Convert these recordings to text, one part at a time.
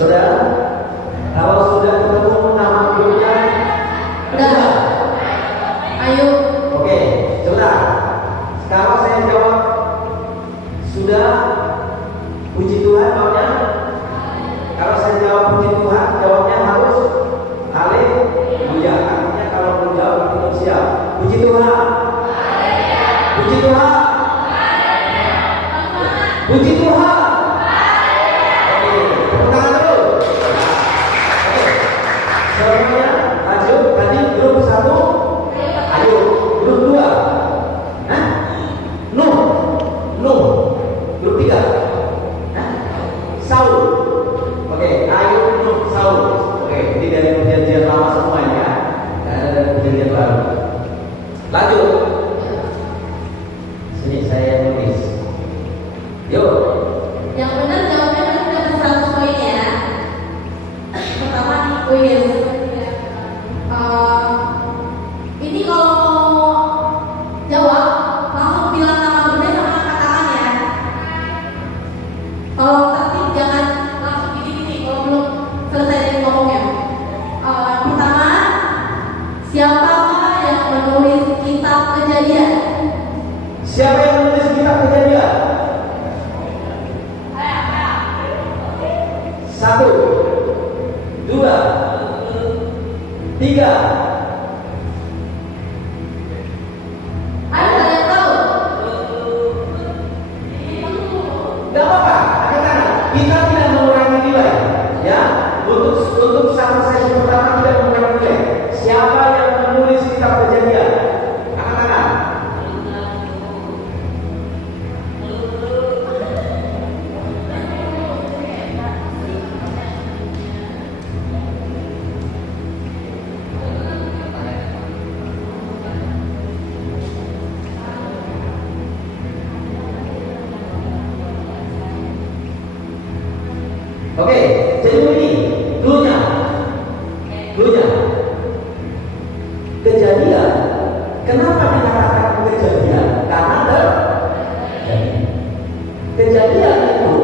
Sudah? Kalau sudah ketemu nama grupnya, Udah. Ayo. Oke, coba. Sekarang saya jawab. Sudah? Puji Tuhan jawabnya. Kalau saya jawab puji Tuhan, jawabnya harus haleluya. Artinya kalau mau jawab tidak siap. Puji Tuhan. Puji Tuhan. Puji Tuhan. Oke, tepuk tangan dulu. Oke, semuanya lanjut. Tadi grup 1. Ayo, grup 2. Hah? Nuh. Grup 3. Hah? Saul. Oke, ayo Nuh, Saul. Oke, ini dari perjanjian lama semuanya ya. Dari perjanjian baru. Lanjut. Sini saya nulis. Yuk. Yang benar jawabnya kan udah 100 poin ya. Pertama nih kuis. Ini kalau mau jawab langsung bilang nama grupnya sama angkat tangan ya. Kalau tertib jangan langsung gini-gini kalau belum selesai dari ngomongnya. Pertama, siapa yang menulis kitab Kejadian? Siapa yang menulis kitab Kejadian? 1, 2, 3. Ayo kalian tahu? Gak apa-apa, angkat tangan. Kita tidak mengurangi nilai, ya. Untuk satu sesi pertama tidak mengurangi nilai. Siapa yang menulis kitab Kejadian? Angkat tangan. Oke, jadi begini, dulunya. Kejadian. Kenapa dikatakan kejadian? Karena terjadi. Kejadian itu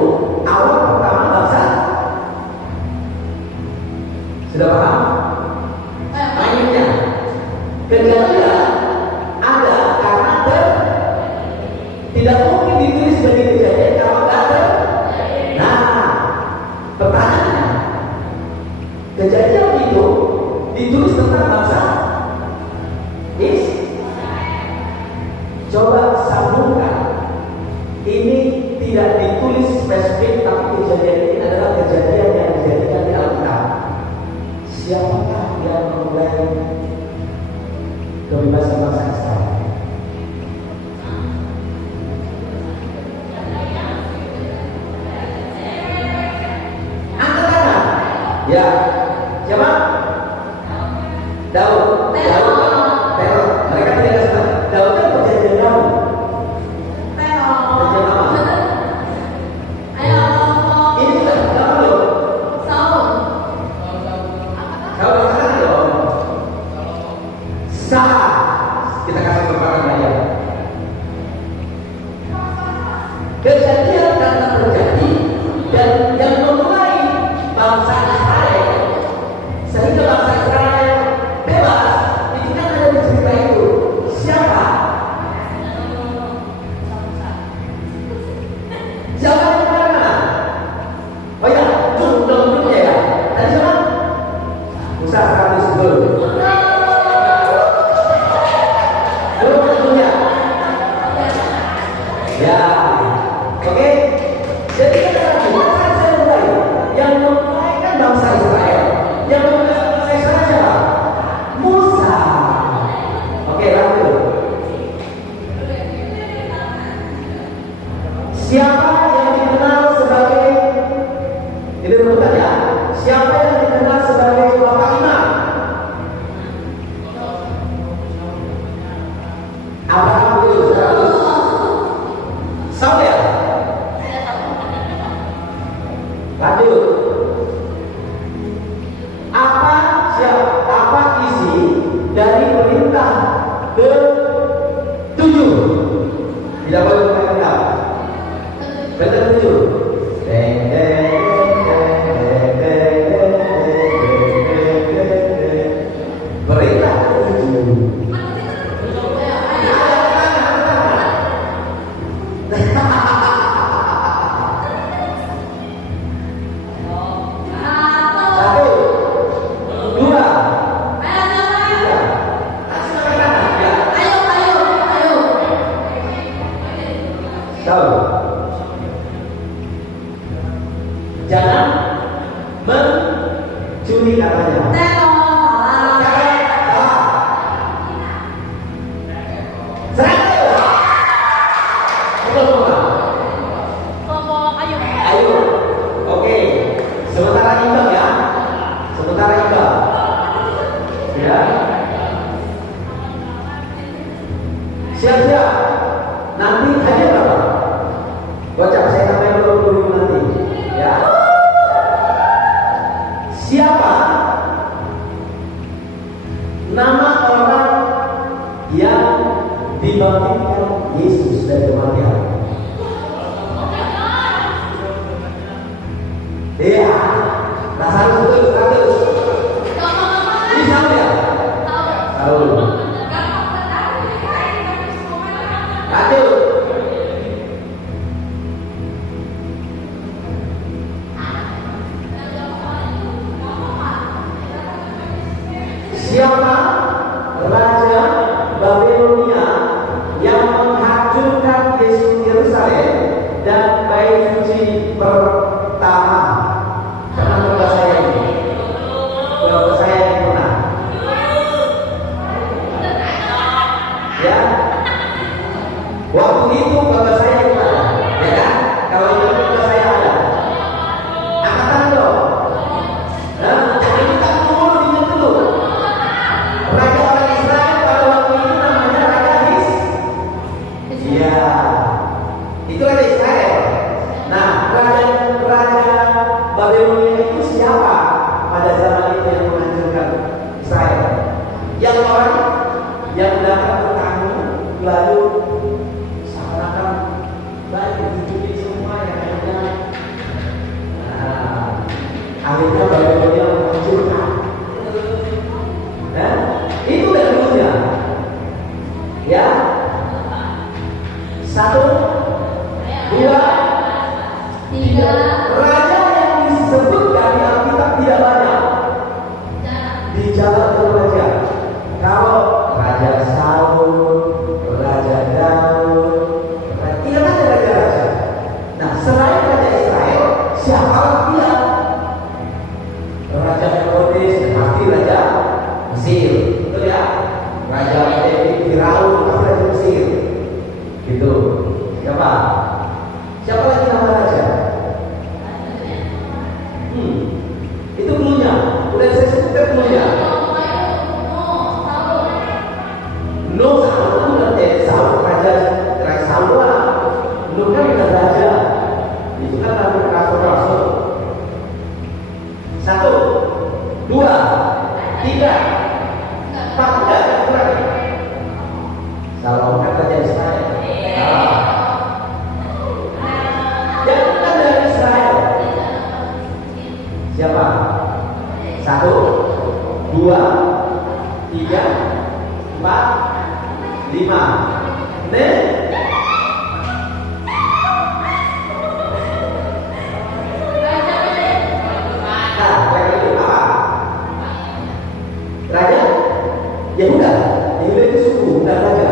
awal pertama bangsa. Sudah paham? Mainnya. Kejadian ada karena tidak mungkin ditulis sebagai kejadian kalau tidak ada. Nah, pertanyaannya, kejadian itu ditulis tentang bangsa coba sambungkan. Ini tidak ditulis spesifik, tapi kejadian ini adalah kejadian yang dijadikan di Alkitab. Siapakah yang memulai kebebasan bangsa Israel? Angkat tangan. Ya, siapa? Daud. Teror. Mereka tidak senang. Daud kan perjanjian baru. Perjanjian lama. Ini sudah lama loh. Saul angkat tangan dong. Salah. Kita kasih beberapa ayat. Kejadian karena terjadi dan yang memulai bangsa Israel sehingga bangsa Israel bebas. Itu kan ada di cerita itu. Siapa? Siapa yang mana? Oh ya, belum ya. Tadi siapa? Musa 100 belum. Belum. Ya. Oke. Jadi kita saya mulai. Yang memulai kan bangsa Israel. Yang memulai bangsa Israel siapa? Musa. Oke, lanjut. Siapa yang dikenal sebagai ini rebutan ya? Siapa yang dikenal sebagai bapak imam? Abraham dulu, terus Saul ya? Lanjut. Apa isi dari perintah ke-7? Tidak boleh pakai perintah. Perintah ke-7. Nanti hadiah berapa? Gocap, saya tambahin 20.000 nanti. Ya. Siapa nama orang yang dibangkitkan Yesus dari kematian? Iya. Nah, satu. Ini tahu ya? Tahu. Aduh. Siapa raja Babilonia yang menghancurkan Yerusalem dan bait suci pertama? Karena bapak saya ini, bapak saya yang pernah. Ya, waktu itu bapak saya yang pernah, ya kan? Kalau itu bapak saya ada. Angkat tangan dong. Nah, jangan kita dulu diingat dulu. Raja orang Israel pada waktu itu namanya Raja His. Iya, itu Raja Israel. Nah, Raja Babilonia itu siapa pada zaman itu yang menghancurkan Israel? Yang orang yang datang ke kamu lalu seakan-akan baik dicuci semua yang akhirnya, akhirnya Babilonia menghancurkan. Itu dahulunya. Ya. 1, 2, 3. Raja yang disebut dari Alkitab tidak banyak. Dicatat oleh raja. Kalau Raja Saul, Raja Daud, tidak ada raja-raja. Nah, selain Raja Israel, siapa dia? Raja Herodes, pasti Raja Mesir, betul ya? Raja Firaun, Raja Mesir, gitu. Siapa? Siapa lagi nama raja? Itu dulunya. Udah saya sebutkan dulunya. Nuh, Saul itu Saul raja Saul lah. Nuh kan bukan raja. Itu kan nabi rasul. 1, 2, 3, 4, udah kurang. Salomo kan raja Israel. Yang bukan dari Israel. Siapa? 1, 2, 3, 4, 5. Nih. Raja Yehuda. Yehuda itu suku, bukan raja.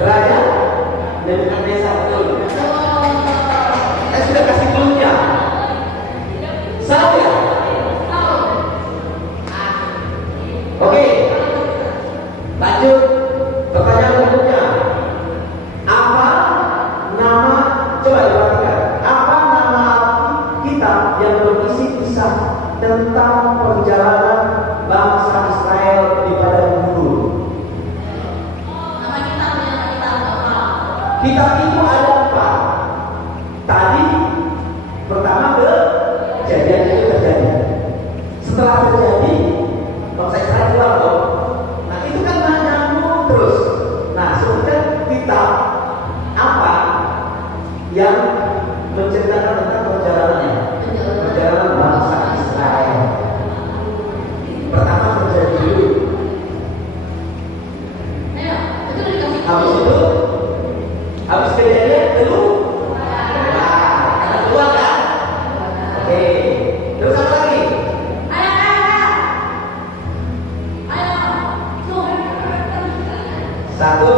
Raja Nebukadnezar, betul. Saya sudah kasih clue-nya. Saul ya? Oke. Lanjut. Pertanyaan berikutnya. Apa nama, coba diperhatikan, apa nama kitab yang berisi kisah tentang perjalanan bangsa Israel di padang gurun? Nama kitabnya apa? Kitab itu ada 4. Tadi pertama kejadian itu terjadi. Setelah terjadi, bangsa Israel keluar dong. Nah itu kan nyambung terus. Nah sebutkan kitab apa yang menceritakan tentang perjalanannya, perjalanan bangsa Israel. Pertama terjadi dulu. Habis itu, habis kejadian dulu. Karena keluar kan? Oke. Terus apa lagi? Satu.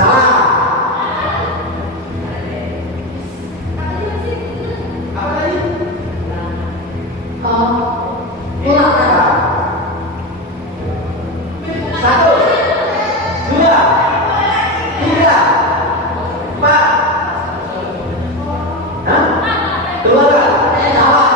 Salah. Apa tadi? Satu, dua, tiga, 4. Hah? Keluar kan? Salah.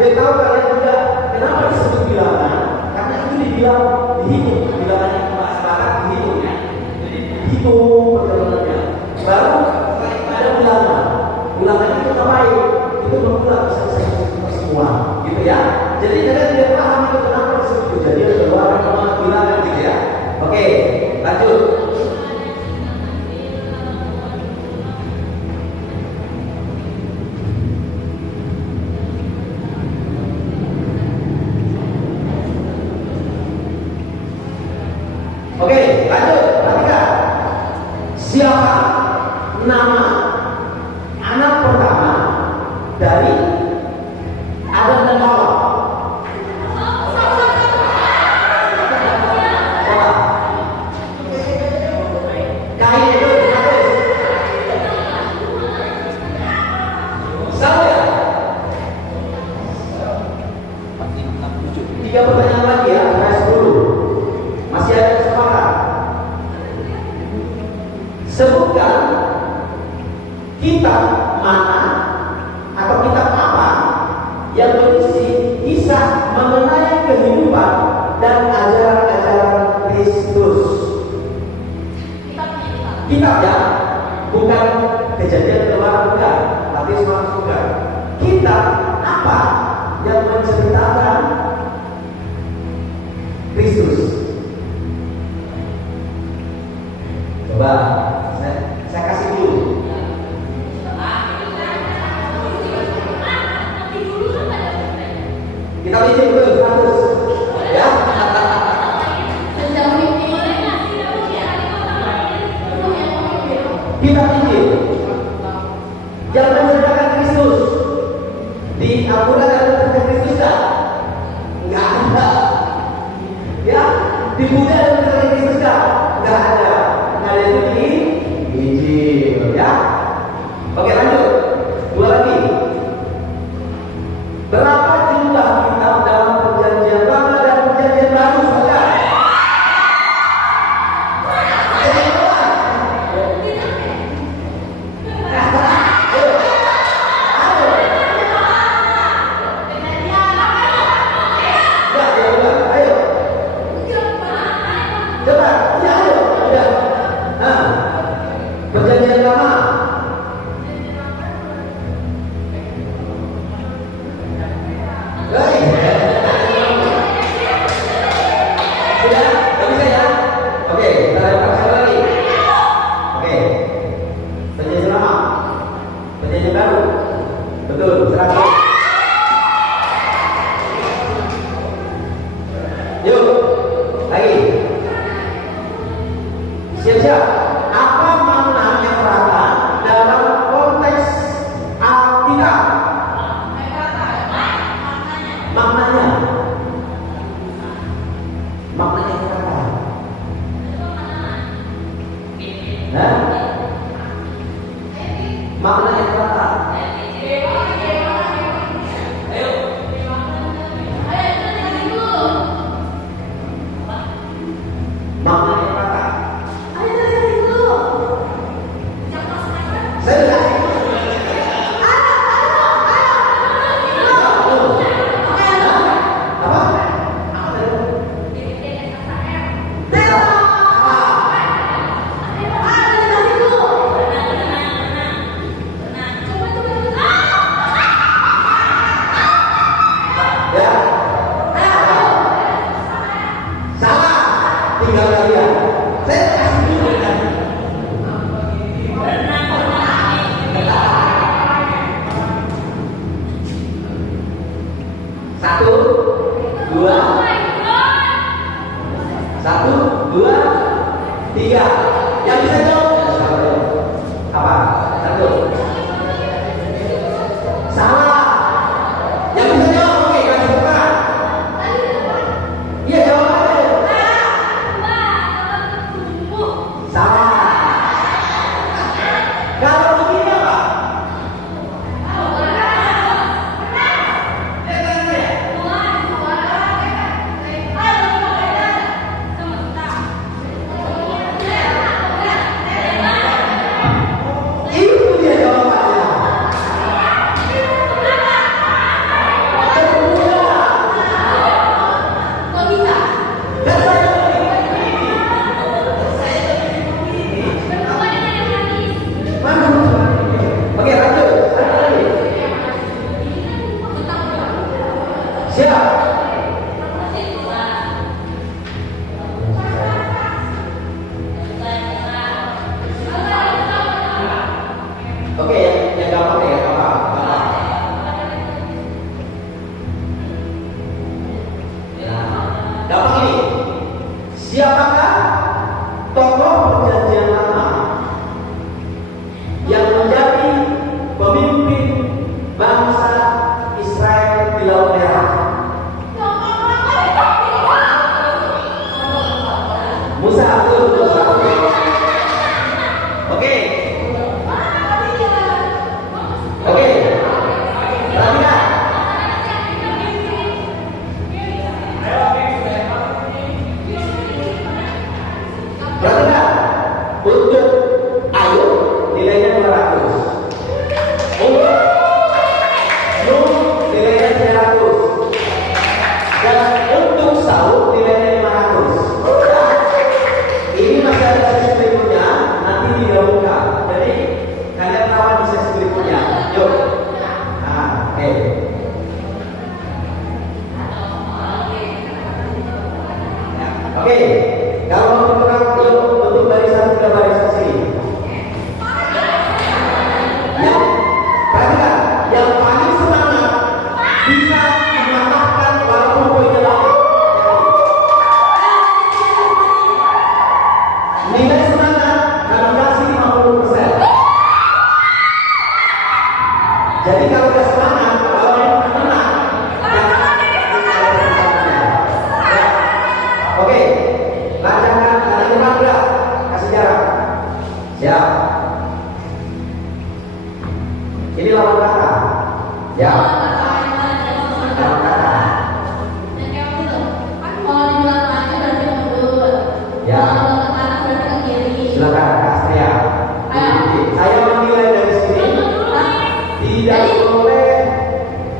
Dia tahu kalian juga kenapa disebut bilangan? Karena itu dibilang dihitung, bilangan yang masyarakat dihitung ya. Jadi dihitung perjalanannya. Baru setelah itu ada bilangan. Bilangan itu ngapain? Itu mengulang bisa semua, gitu ya. Jadi kalian tidak paham itu kenapa disebut kejadian kedua nama bilangan gitu ya. Oke, lanjut. Oke, lanjut. Perhatikan. Siapa nama anak pertama dari Adam dan Hawa? Siapa? Kain itu Saul ya? 3 pertanyaan lagi ya, sampai 10. Masih ada kesempatan. Sebutkan kitab mana atau kitab apa yang berisi kisah mengenai kehidupan dan ajaran-ajaran Kristus. Kitab ya, bukan Kejadian Keluaran bukan, tapi Mazmur bukan. Kitab apa yang menceritakan Kristus? Coba saya kasih dulu. Kita bikin dulu 100 ya. Kita bikin yang menceritakan Kristus di Al-Quran ada tentang Kristus nggak ada ya. Di Buddha ada tentang Kristus nggak ada. Ada itu di Injil ya. Oke, lanjut. 2 lagi. Berapa jumlah kitab dalam Perjanjian Lama dan Perjanjian Baru? Saudara? Perjanjian Lama. Sudah? Gak bisa ya? Oke, kita lempar sekali lagi. Oke. Perjanjian Lama. Perjanjian Baru. Betul, 100. Yuk, lagi. Siap-siap. Apa makna Efrata dalam konteks Alkitab? Maknanya Efrata. Nah, makna Efrata. gampang ya, gampang. Gampang ini. Siapakah tokoh perjanjian lama yang menjadi pemimpin bangsa Israel di Laut Merah? Musa, betul. Oke. Perhatikan. Untuk Ayub nilainya 200. Untuk Nuh nilainya 300. Dan untuk Saul nilainya 500. Ini masih ada sesi berikutnya, nanti digabungkan. Jadi kalian lawan di sesi berikutnya. Yuk. Nah, oke. Oke. Kalau mau berperang, yuk bentuk barisan 3 barisan sini. Yang perhatikan, yang paling semangat bisa mematahkan walaupun poinnya lawan. Nilai semangat kami kasih 50%. Jadi kalau udah semangat, kalau yang menang, oke, lancarkan kalian depan gerak, kasih jarak. Siap. Ini lawan kata. Siap. Lawan kata. Ya. Silakan Astria. Saya menilai dari sini tidak boleh.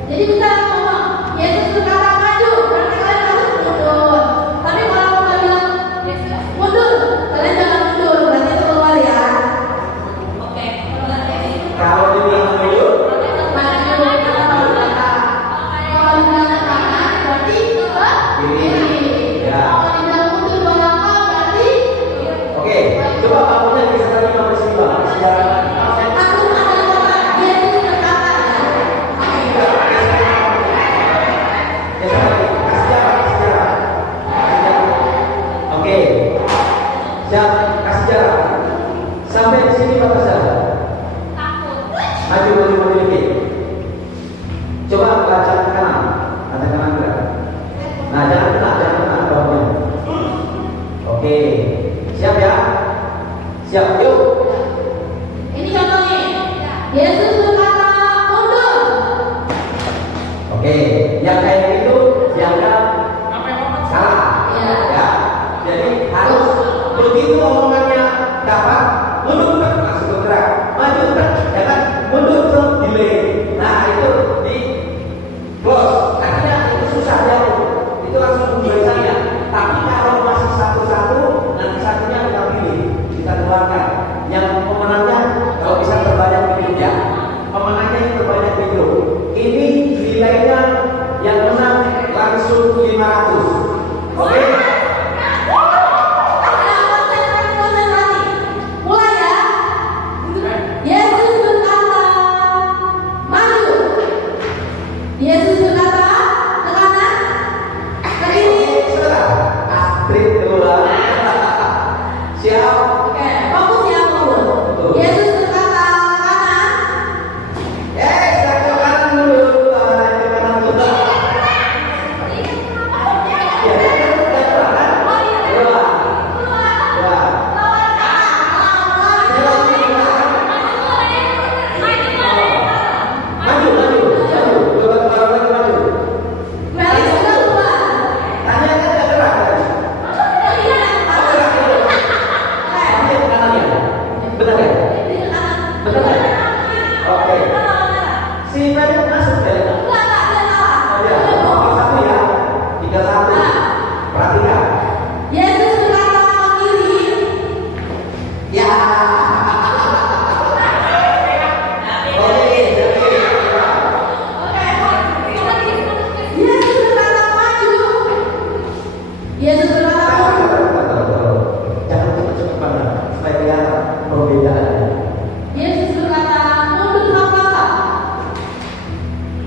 Jadi bisa ngomong Yesus berkata maju, berarti kalian harus mundur. Tapi kalau kita bilang Yesus mundur, kalian jangan mundur, berarti itu keluar ya. Oke. Kalau dibilang mundur, Maju, kalau berkata. Kalau dibilang kanan, berarti ke kiri. Ya. Kalau dibilang mundur dua langkah, berarti oke. Coba bangunnya bisa tadi sampai sini bang. Sejarah. aku ada kata Yesus berkata ya. Oke, siap, kasih jarak. Sampai di sini batasan. Maju dikit. Coba baca ke kanan, ada kanan gerak. Nah, jangan kena bawahnya. Oke, siap ya? Siap, yuk. Ini contohnya. Yesus berkata mundur. Oke, yang kayak gitu dianggap salah. Ya. Ya, jadi harus begitu omongannya dapat mundur langsung bergerak, maju ya kan, mundur terus delay. Nah itu di close, akhirnya itu susah jauh, itu langsung barisannya. Tapi kalau masih satu-satu, nanti satunya kita pilih, kita keluarkan. Yang pemenangnya kalau bisa terbanyak video ya, pemenangnya yang terbanyak video. Ini nilainya yang menang langsung 500. Oke? Konsentrasi. Mulai ya. Yesus berkata maju. Yesus berkata ke kanan, ke kiri. Setelah Astrid keluar. Siap. Oke, fokus ya fokus. Betul. Yesus berkata ke kanan. Saya ke kanan dulu. Ke kanan dulu. Ya,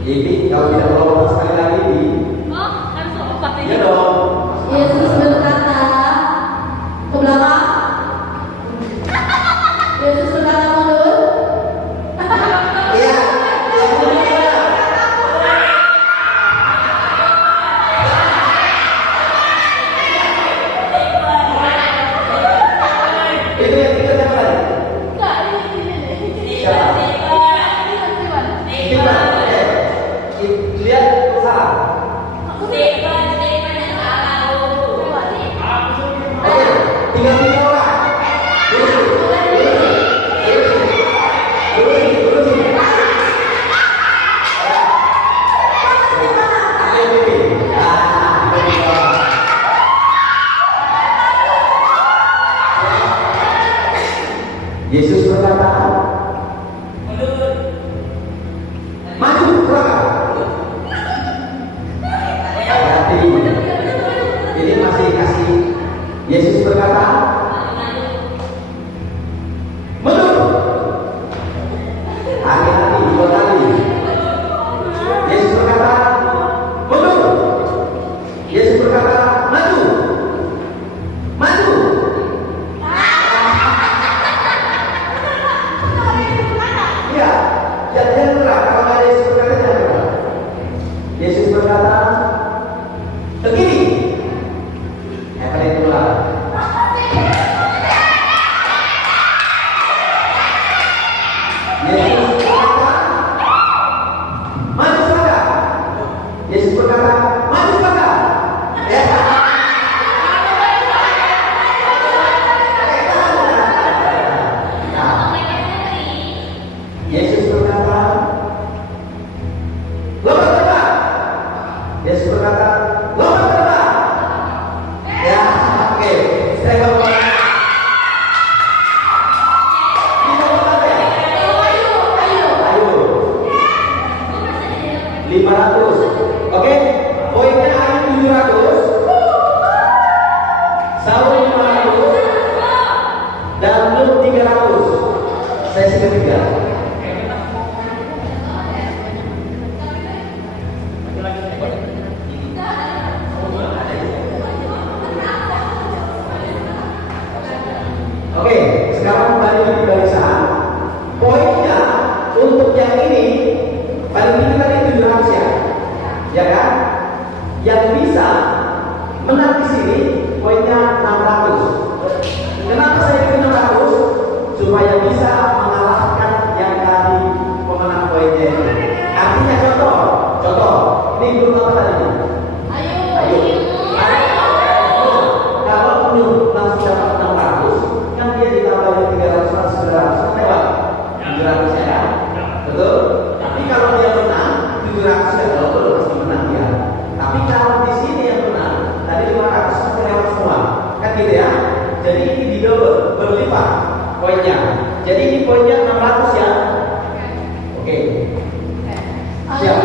Ini kalau tidak melompat sekali lagi di. Oh, harus lompat Iya ini. dong. Yesus berkata ke belakang. Yesus berkata mundur. Iya. Itu yang kita siapa tadi? Enggak, ini. Siapa? Kita. Lihat salah. Oke, tinggal 3 orang. Yesus berkata, maju belakang. Hati, ini masih kasih. Yesus berkata, mundur. Hati-hati 2 kali. Yesus berkata, mundur. Yesus berkata, maju. Maju. Iya, jangan gerak. Kalau ada Yesus berkata jangan gerak. Yesus berkata, ke kiri. Kali kedua. Yesus berkata, maju saja. Yesus berkata, maju saja. Ya. Yesus berkata, lompat terbang. Yesus berkata, lompat terbang. Ya, oke. Saya bawa. Kita lompat ya. Ayo. 500. Oke. Poinnya Ayu 700. Saul 500. Dan Lut 300. Sesi ketiga. Oke, sekarang kembali di barisan. Poinnya untuk yang ini paling tinggi tadi 700 ya, ya kan? Yang bisa menang di sini poinnya 600. Kenapa saya pilih 600? Supaya bisa mengalahkan yang tadi pemenang poinnya. Artinya contoh. Ini grup apa tadi? Ayo. Kalau belum langsung dapat 600, kan dia ditambahin 300, 900, lewat 700 ya kan? Betul? Tapi kalau dia menang 700 ya kalau belum pasti menang dia. Tapi kalau di sini yang menang tadi 500 pasti lewat semua, kan gitu ya? Jadi ini di double, berlipat poinnya. Jadi ini poinnya 600 ya. Oke. Siap.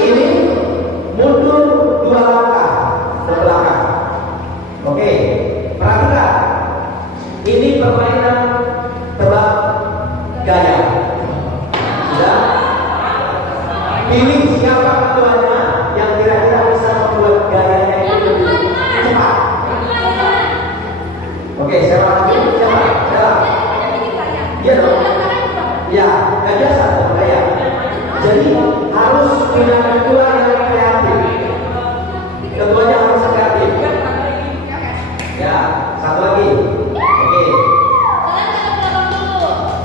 Ini mundur 2 langkah ke belakang. Oke, perhatikan. Ini permainan tebak gaya. Sudah? Pilih siapa ketuanya yang kira-kira bisa membuat gayanya itu lebih cepat. Oke, siapa lagi? Siapa? Iya dong. Ya, gak biasa gaya. Jadi harus punya ketua yang kreatif. Ketuanya harus kreatif. Ya, satu lagi. Oke.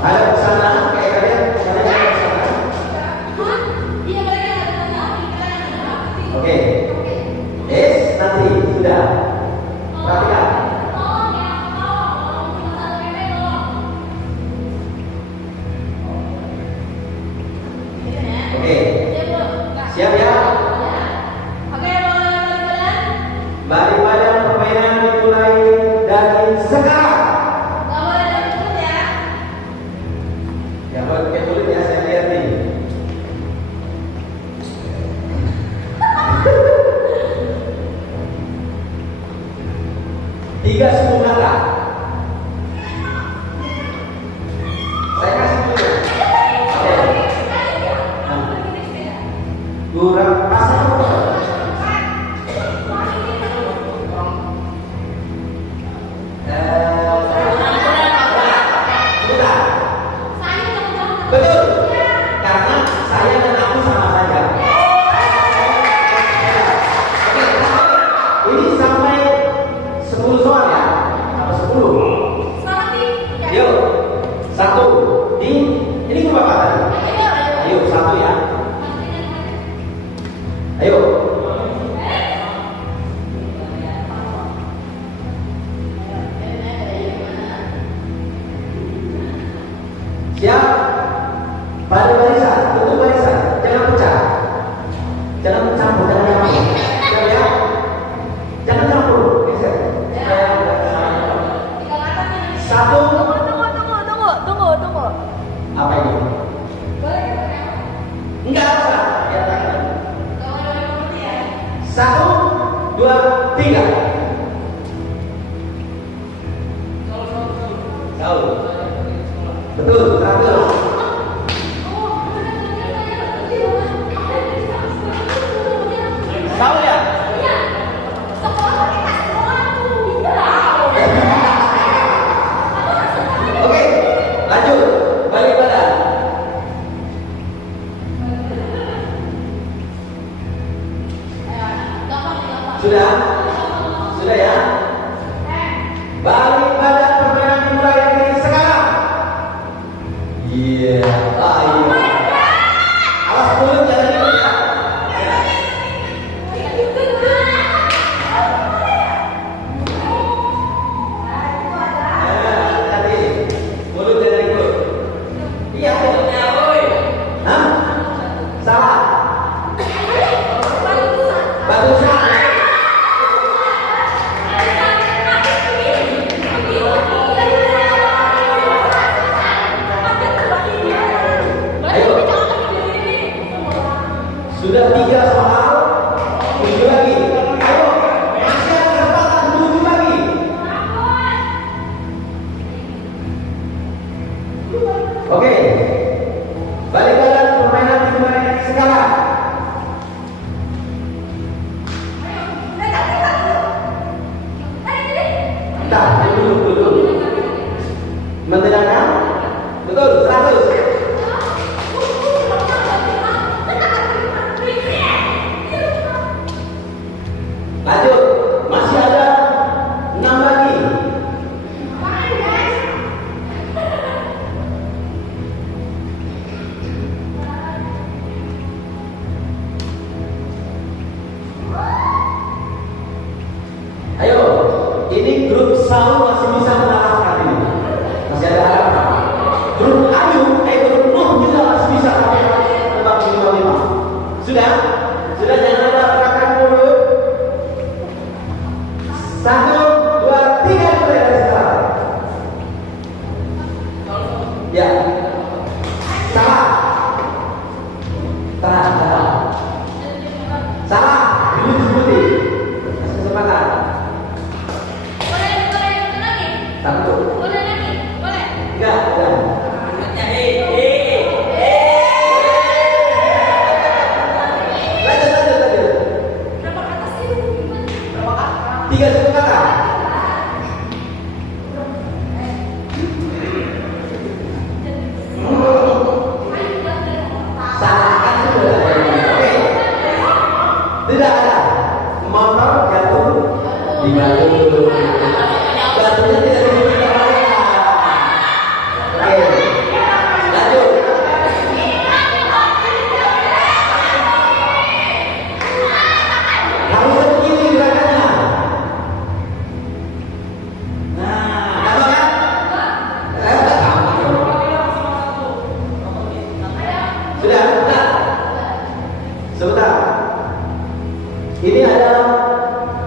Ada ke sana, kayak kalian sana ke sana. Oke. Nanti sudah. Perhatikan. Oke. Siap ya? Balik badan permainan dimulai dari sekarang. Ya, buat pakai mulut ya, saya lihat nih. Tiga 10 langkah. Saya kasih dulu. Oke. kurang pas apa? Sebentar. Betul. Karena saya dan aku sama saja. Oke, ini sampai 10 soal ya? Apa 10? Yuk, 1. Ini berapa tadi? Ayo, 1 ya. Ayo. Siap? Pada barisan, tutup barisan, jangan pecah, jangan campur, jangan campur, siap ya? Jangan campur, geser. Satu. Tunggu. Apa ini? Enggak usah. Ya, tangan. 1, 2, 3. Tahu. Betul, 100. Tahu ya? Oke, lanjut. Balik badan. Sudah? Sudah ya? Balik badan permainan dimulai dari sekarang. Iya. Iya. Awas mulut jangan ikut ya. Tadi mulut jangan ikut. Iya. Hah? Salah. Bagusan. Sudah 3 soal, 7 lagi. Ayo, masih ada kesempatan 7 lagi. Oke, balik badan permainan dimulai dari sekarang. Entah, dulu. Mendengarkan? Betul, 100. Lanjut, masih ada 6 lagi. Ayo, ini grup Saul masih bisa mengalahkan ini. Masih ada harapan. Grup grup Nuh juga masih bisa tembak 55. Sudah? Sudah, jangan ada gerakan mulut. 1, 2, 3 mulai dari sekarang. Ya. Salah. Salah. Ini disebutin. Kasih kesempatan. Satu. Enggak. Lanjut. 3 kesempatan. Salahkan sudah. Oke. Tidak ada. Motor jatuh di batu. Batunya tidak bisa. Oke. Lanjut. Harusnya begini gerakannya. Gampang kan? Sudah, sebentar. Ini ada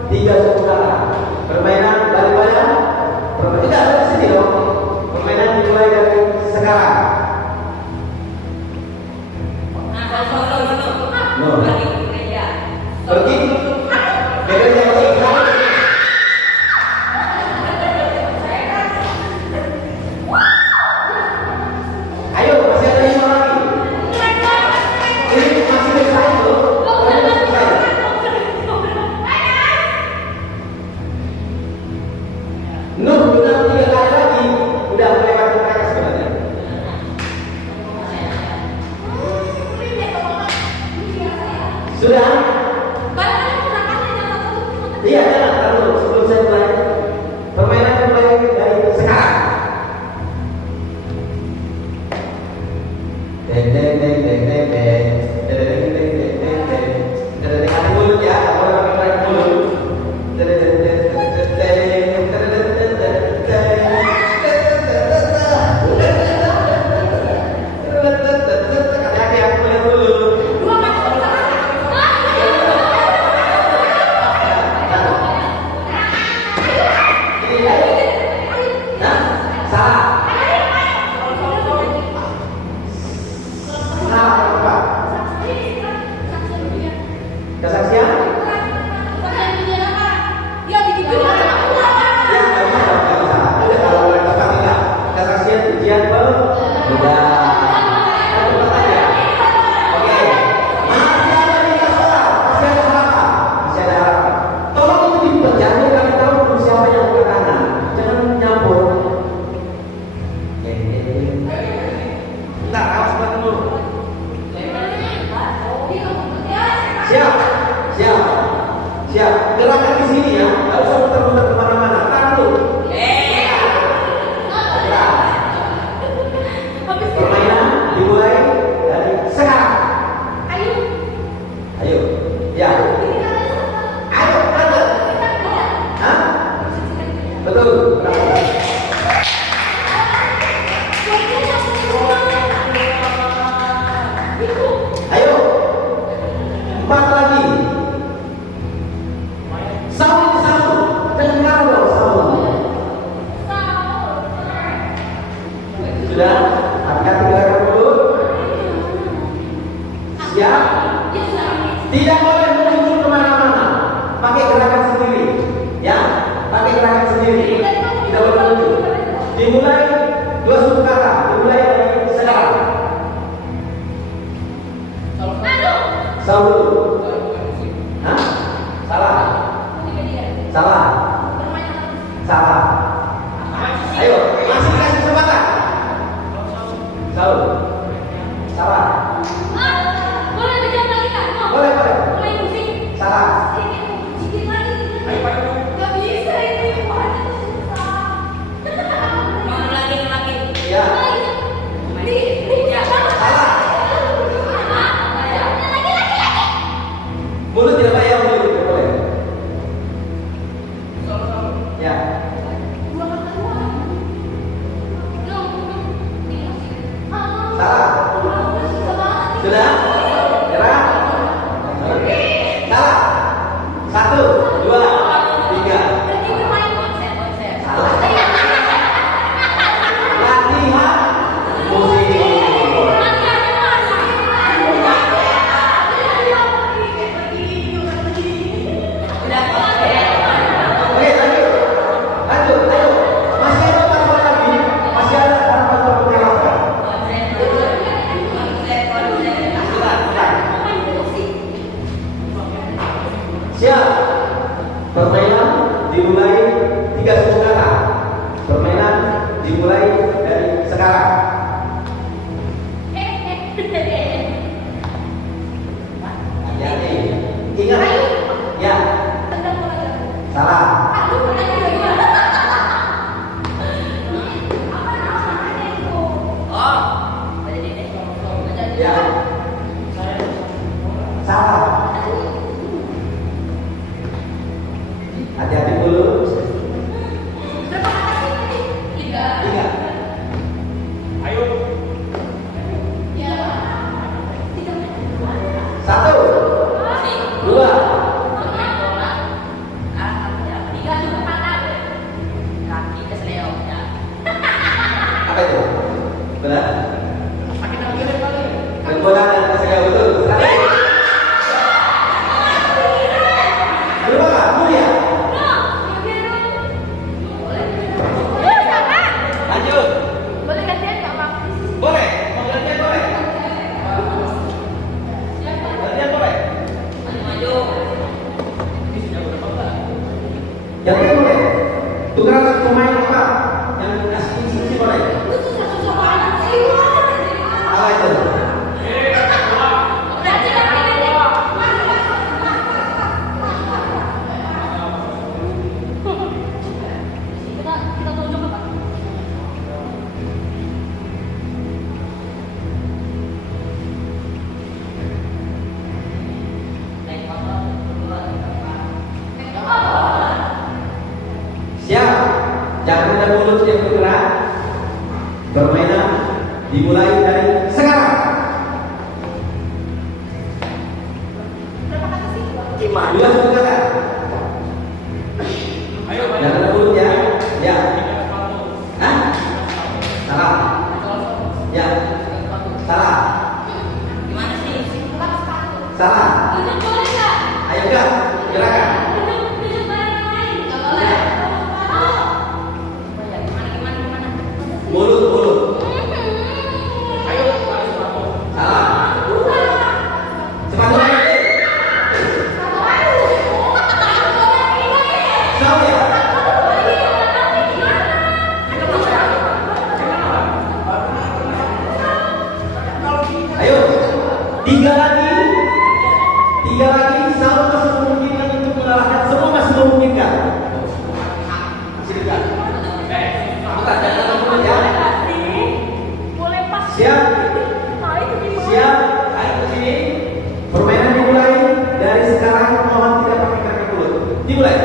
3 seputaran. Permainan balik badan. Tidak ada di sini dong. Permainan dimulai dari sekarang. No. Pergi. Beda yang Ayo, masih ada 5 lagi. Ini masih bisa itu. Sudah? Banyak gerakannya yang satu. Iya, jangan taruh sebelum saya mulai. Permainan mulai dari sekarang. Deng deng deng deng deng deng. Deng deng deng deng deng deng. Deng deng ada mulut ya, orang pakai mulut. Deng deng deng deng deng deng deng deng deng. Hati-hati aku mulai dulu. Dua kaki bisa. Nah, salah. Salah apa? Kesaksian? Ya, nggak bisa, nggak bisa. Udah kalau boleh Bapak tidak. Kesaksian ujian udah. Satu pertanyaan. Oke. Masih ada tinggal soal, masih ada harapan, masih ada harapan. Tolong itu diperjanji kami tahu dulu siapa yang buka tangan. Jangan nyampur. Bentar, awas buat dulu. Siap, siap, siap. Gerakan di sini ya, nggak usah muter-muter kemana-mana. Tahan dulu. Permainan dimulai dari sekarang. Ayo, ya. Ayo, lanjut. Hah? Betul. Ayo. 4 lagi. Saul. Dengar dong Saul. Sudah? Hati-hati gerakan dulu. Siap? Tidak boleh muncul kemana-mana. Pakai gerakan sendiri. Ya? Pakai gerakan sendiri. Tidak boleh muncul. Dimulai 2 suku kata. Dimulai dari sekarang. Saul. Hah? Salah. Salah. Salah. Ayo, masih dikasih kesempatan. Saul. Salah. Boleh. Salah. Ya. Salah. Mulut tidak bayar mulut tidak boleh. Ya. Salah. Sudah? Nyerah? Salah. 1, 2, 3. Salah. Latihan musik. Oke, lanjut. Ayo. Masih ada harapan lagi. Masih ada harapan untuk menyelamatkan. Sebentar. Siap. Permainan dimulai 3 suku kata. Permainan dimulai dari sekarang. Hati-hati. Ingat. Ya. Salah. Ya. Salah. Hati-hati dulu. 3. Ayo. 1, 2. Apa itu? Benar? Bola dan kesegel betul. Berapa kak? Mulia? Lanjut. Boleh. Mau gantian boleh. Gantian boleh. Gantian boleh. Tukar pemain apa? Yang kasih instruksi boleh. Apa itu? Gimana? Dua satu kata. Ayo, Jangan ada mulut ya. Ya. Hah? Salah. Ya. Salah. Gimana sih? Salah. Itu boleh nggak? Ayo enggak. Gerakan. Tunjuk barang yang lain. Nggak boleh. Gimana? Mulut, mulut. Ayo, taruh sepatu. Salah. Sepatu lagi. Salah ya. Ayo. Tiga lagi. Tiga lagi. Selalu masih memungkinkan untuk mengalahkan. Semua masih memungkinkan. Masih dekat. Bentar, jangan ada mulut ya. Boleh pas. Siap. Siap. Ayo ke sini. Permainan dimulai dari sekarang. Mohon tidak pakai kaki mulut. Dimulai.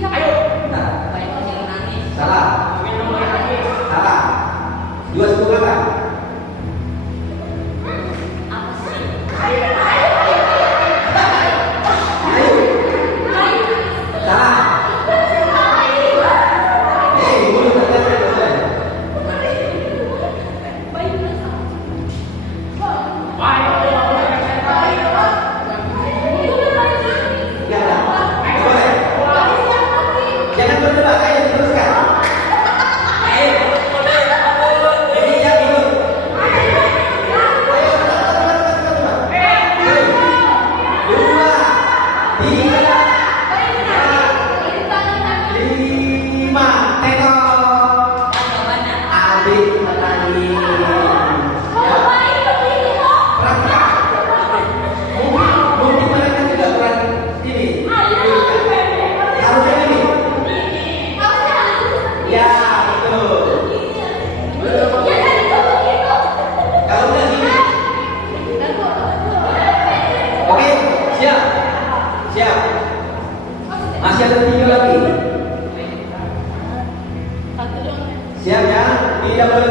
Ayo. Bentar. Nangis. Salah. Minum lagi. Salah. Dua satu kata. Apa sih? Ayo. Salah. Mulut hati-hati, boleh. Ya, boleh. Jangan berdebat. Ayo teruskan. Ini ya minum. Ayo, dua, tiga, lima, tekok. Adik menangis. Mungkin mereka juga kurang ini. Harusnya ini. Ya, betul. Kalau enggak gini. Oke, siap. Siap. Masih ada tiga lagi. Siap ya? Tidak boleh